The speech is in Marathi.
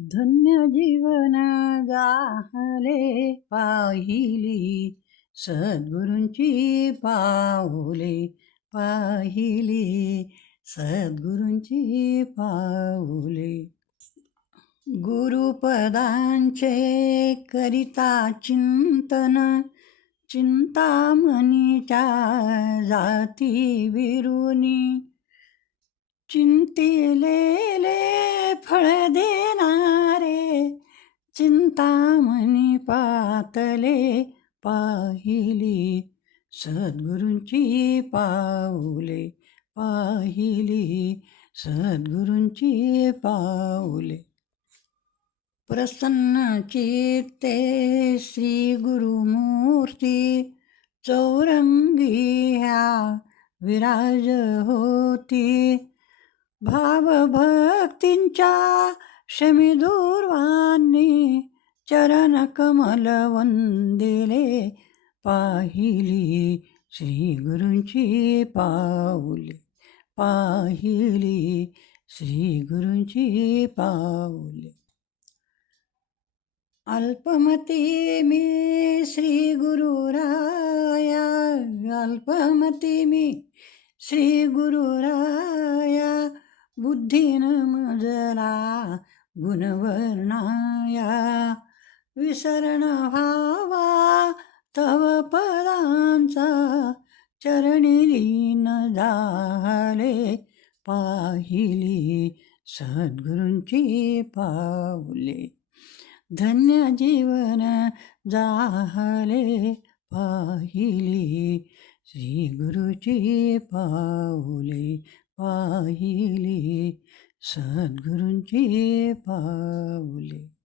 धन्य जीवन जाहले पाहिली सद्गुरूंची पाऊले पाहिली सद्गुरूंची पाऊले. गुरुपदांचे करिता चिंतन चिंतामणीच्या जाती विरुनी चिंतिलेले चिंतामणी पातले पाहिली सद्गुरूंची पाऊले पाहिली सद्गुरूंची पाऊले. प्रसन्न चित्ते श्री गुरुमूर्ती चौरंगी ह्या विराज होती. भावभक्तींच्या शमीदूर्वांनी चरण वंदिले पाहिली श्री गुरूंची पाऊले. पाहिली श्री गुरूंची पाऊले. अल्पमती मी श्री गुरुराया अल्पमती मी श्री गुरुराया बुद्धीन मजला गुणवर्णाया विसरण व्हावा तव पदांचा चरणी लीन झाले. पाहिली सद्गुरूंची पावले धन्य जीवन जाहले पाहिली श्री गुरुची पाऊले. पाहिली सद्गुरूंची पाऊले.